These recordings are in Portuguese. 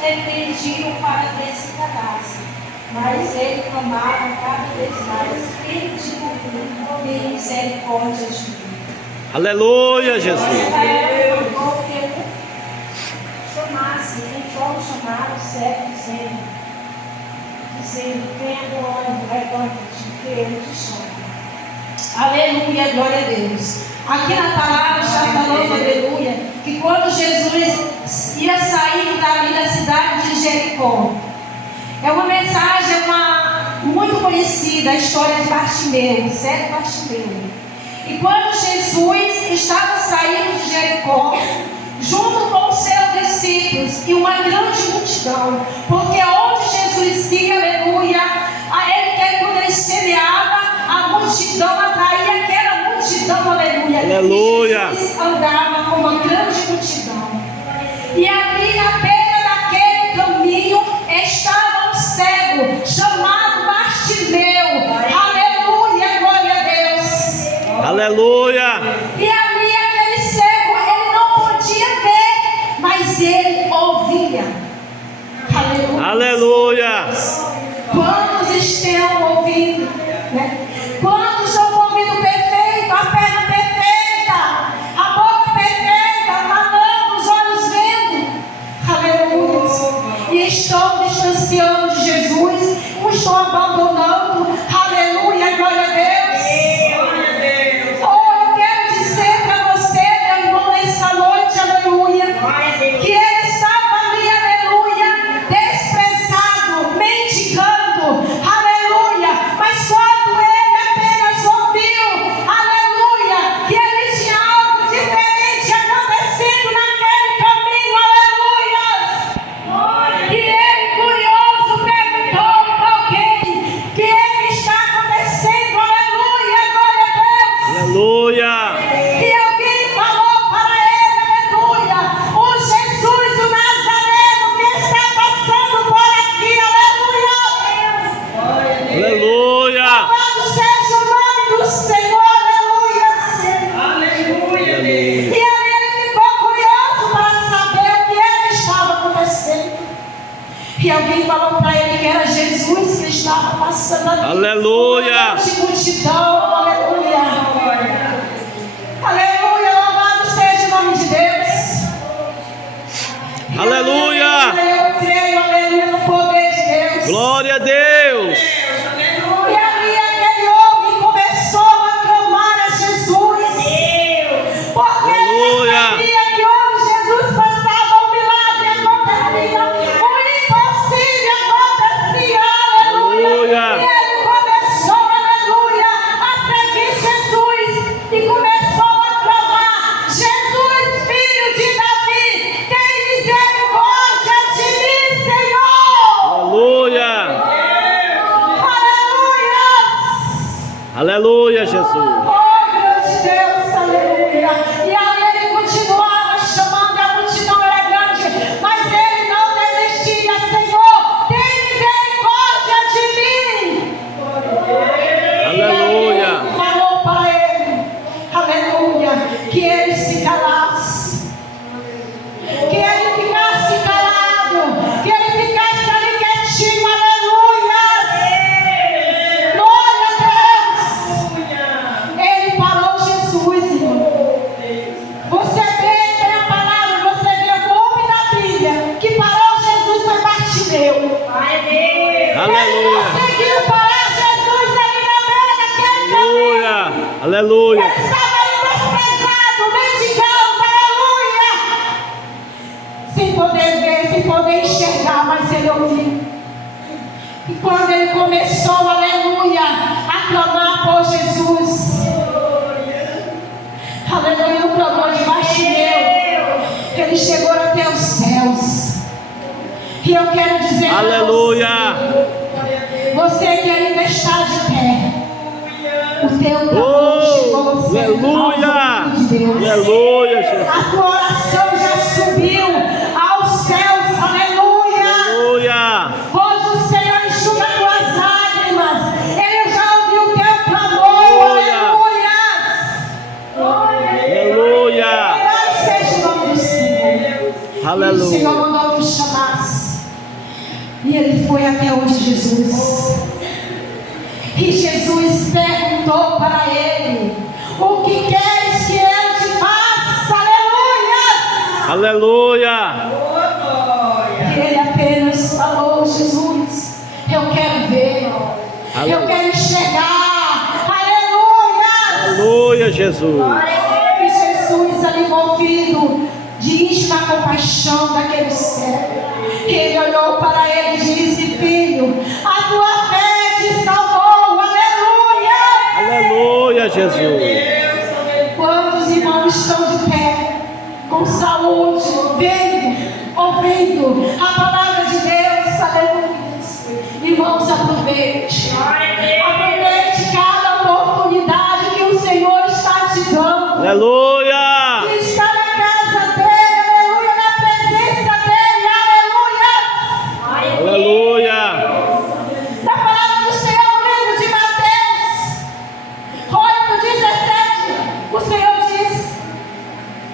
pediam para que se calasse, mas ele clamava cada vez mais: Filho de Davi, tem misericórdia de mim. Aleluia, Jesus. Ela mandou que ele chamasse, então chamaram o servo dizendo: Venha agora, levanta-te, que ele te chama. Aleluia, glória a Deus. Aqui na palavra está falando, aleluia, que quando Jesus ia sair dali da cidade de Jericó, é uma mensagem muito conhecida, a história de Bartimeu, cego Bartimeu. E quando Jesus estava saindo de Jericó, junto com os seus discípulos e uma grande multidão, porque onde Jesus ia, aleluia, a ele que quando ele semeava, a multidão atraía aquela multidão, aleluia. Aleluia. E Jesus andava com uma grande multidão. E ali na beira daquele caminho estava um cego chamado Bartimeu. Aleluia, glória a Deus. Aleluia. E ali aquele cego, ele não podia ver, mas ele ouvia. Aleluia. Aleluia. Quantos estão ouvindo, né? Quantos estão com o ouvido perfeito, a perna perfeita, a boca perfeita, falando, os olhos vendo. Aleluia. E estão distanciando de Jesus, ou estão abandonando. Aleluia, glória a Deus. Oh, eu quero dizer para você, meu irmão, nessa noite, aleluia, que ele estava ali, aleluia, desprezado, mendigando, aleluia, mas quando ele apenas ouviu, aleluia, que ele tinha algo diferente acontecendo naquele caminho, aleluia, e ele, curioso, perguntou para alguém: que está acontecendo, aleluia, glória a Deus. Aleluia. E alguém falou para ele, aleluia, o Jesus, o Nazareno, que está passando por aqui, aleluia. Aleluia. Louvado seja o nome do Senhor, aleluia. E ali ele ficou curioso para saber o que ele estava acontecendo. E alguém falou para ele que era Jesus que estava passando ali. Aleluia. De multidão, aleluia. Aleluia, louvado seja o nome de Deus. Aleluia. Eu creio, aleluia, no poder de Deus. Glória a Deus. E ali aquele homem começou a clamar a Jesus. Porque ele Aleluia. sabia que onde Jesus passava, o milagre acontecia, o impossível acontecia, aleluia. Aleluia. E ele começou, aleluia, a seguir Jesus e começou a clamar: Jesus, filho de Davi, tem misericórdia de mim, Senhor. Aleluia. Aleluia. Aleluia, Jesus. Oh, grande Deus, aleluia. E aí ele continuava chamando, a multidão era grande, mas ele não desistia. Senhor, tem misericórdia de mim. Aleluia. Ele falou para ele, aleluia, que ele se calasse, que ele ficasse calado, que ele ficasse ali quietinho, aleluia. Glória a Deus. Ele parou Jesus, irmão. Você tem a palavra, você vê o homem da Bíblia que parou Jesus, foi Bartimeu. Ele Aleluia. conseguiu parar Jesus ali na beira daquele caminho. Aleluia. Aleluia. Ele estava ali desprezado, mendigando, aleluia. Sem poder ver, sem poder enxergar, mas ele ouviu. E quando ele começou, aleluia, a clamar por Jesus, aleluia, o clamor de Bartimeu, ele chegou até os céus. E eu quero dizer para Aleluia. você que ainda está de pé, o teu clamor chegou ao céu, Aleluia. aos ouvidos de Deus. Aleluia, Jesus. A tua oração já subiu aos céus, aleluia. Aleluia. Hoje o Senhor enxuga tuas lágrimas. Ele já ouviu o teu clamor, aleluia. Aleluia. Louvado seja o nome do Senhor. E o Aleluia. Senhor mandou que chamasse. ele foi até onde Jesus. E Jesus perguntou para ele: o que queres que eu te faça? Aleluia! Aleluia. E ele apenas falou: Jesus, eu quero ver, eu quero enxergar. Aleluia! Aleluia, Jesus. E Jesus, ali movido de íntima compaixão daquele cego, ele olhou para ele e disse: filho, a tua fé te salvou. Aleluia! Aleluia, Jesus. Quantos irmãos estão de pé, com saúde, vendo, ouvindo a palavra de Deus? Aleluia! Irmãos, aproveite cada oportunidade que o Senhor está te dando. Aleluia. E está na casa dele, aleluia, na presença dele, aleluia. Aleluia. Na palavra do Senhor, no livro de Mateus 8:17, o Senhor diz,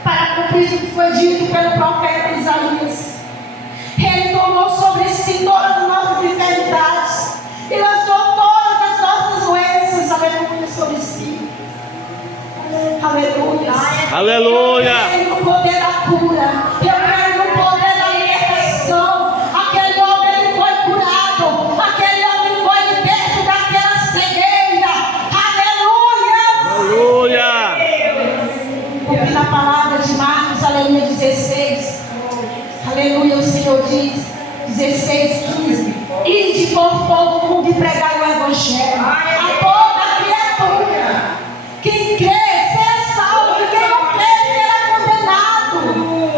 para cumprir o que foi dito pelo profeta Isaías: ele tomou sobre si todas as nossas enfermidades e lançou todas as nossas doenças, aleluia, sobre si. Aleluia. Aleluia. Eu quero o poder da cura, eu quero o poder da libertação. Aquele homem, ele foi curado, aquele homem foi liberto daquela cegueira. Aleluia. Aleluia. Porque na palavra de Marcos, aleluia, 16, aleluia, o Senhor diz, 16:15: ide por todo o mundo e pregai o evangelho a toda criatura. Quem crê será salvo, e quem não crê será condenado.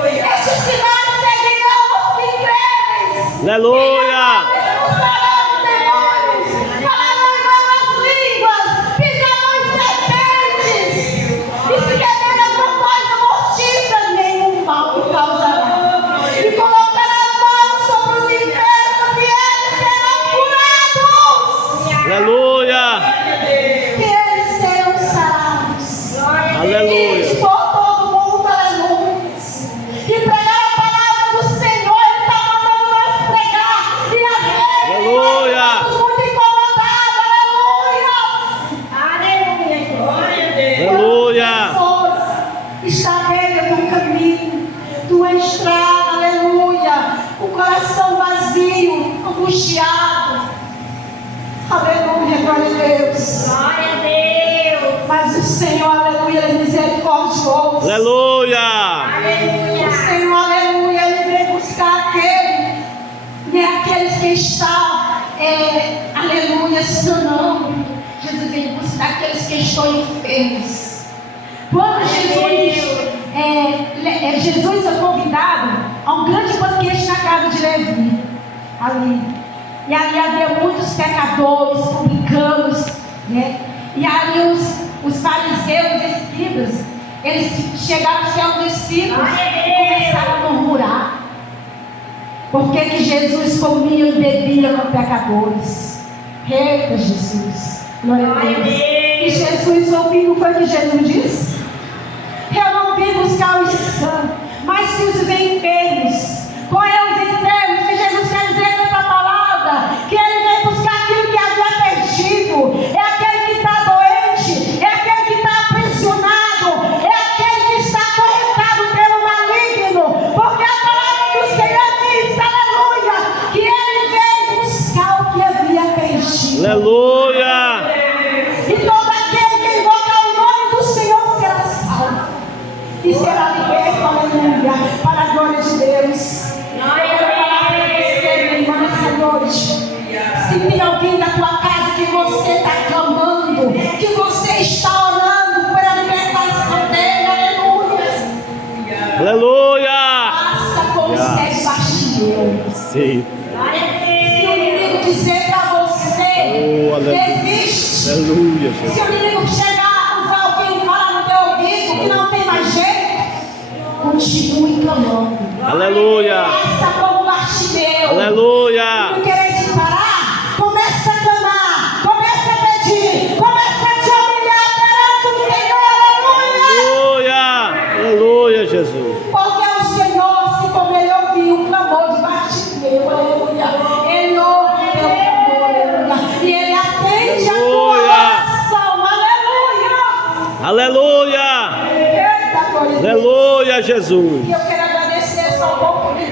Estes sinais seguirão os que creem. Aleluia. Expulsarão os demônios, falarão em novas línguas, pisarão em serpentes, e se beberem alguma coisa mortífera, nenhum mal lhe causará. E colocarão a mão sobre os enfermos e eles serão curados. Aleluia. Que eles serão sarados. Aleluia. Ide por todo mundo, aleluia. E pregar a palavra do Senhor. Ele está mandando nós pregar. E às vezes Aleluia. nós estamos muito incomodados, aleluia. Aleluia. Quantas pessoas estão à beira do caminho, de uma estrada, aleluia. O coração vazio, angustiado. Aleluia, glória a Deus. Mas o Senhor, aleluia, ele é misericordioso. Aleluia. O Senhor, aleluia, ele vem buscar aqueles que estão, aleluia, sanando. Jesus vem buscar aqueles que estão enfermos. Quando Jesus foi convidado a um grande banquete na casa de Levi, ali. E ali havia muitos pecadores, publicanos, né? E ali os fariseus, os escribas, eles chegaram aos discípulos e começaram a murmurar. Por que Jesus comia e bebia com pecadores? Eita, Jesus! Glória a Deus! E Jesus ouviu, foi o que Jesus disse? Eu não vim buscar os sãos, mas sim os enfermos. Qual é os enfermos que Jesus quer dizer com essa palavra? Que ele vem buscar aquilo que havia perdido. É aquele que está doente, é aquele que está aprisionado, é aquele que está acorrentado pelo maligno. Porque a palavra do Senhor diz, aleluia, que ele veio buscar o que havia perdido. Aleluia. E todo aquele que invocar o nome do Senhor será salvo e será liberto, aleluia, para a glória de Deus. Eu quero falar para você, minha irmã, nessa noite. Se tem alguém da tua casa que você está clamando, que você está orando pela libertação dele, aleluia. Aleluia. Faça como Cego Bartimeu. Sim. Se o inimigo dizer para você, Oh, aleluia. desiste. Aleluia, Se Jesus. o inimigo chegar, usar alguém e falar no teu ouvido que não tem mais jeito, continue clamando. Aleluia. Faça como Bartimeu. Aleluia. Não querer te parar? Começa a clamar, começa a pedir, começa a te humilhar perante o Senhor, aleluia. Aleluia. Aleluia, Jesus. Porque o Senhor, assim como ele ouviu o clamor de Bartimeu, aleluia, ele Aleluia. Eita, glória a Deus. Aleluia, Jesus. E eu quero agradecer essa oportunidade.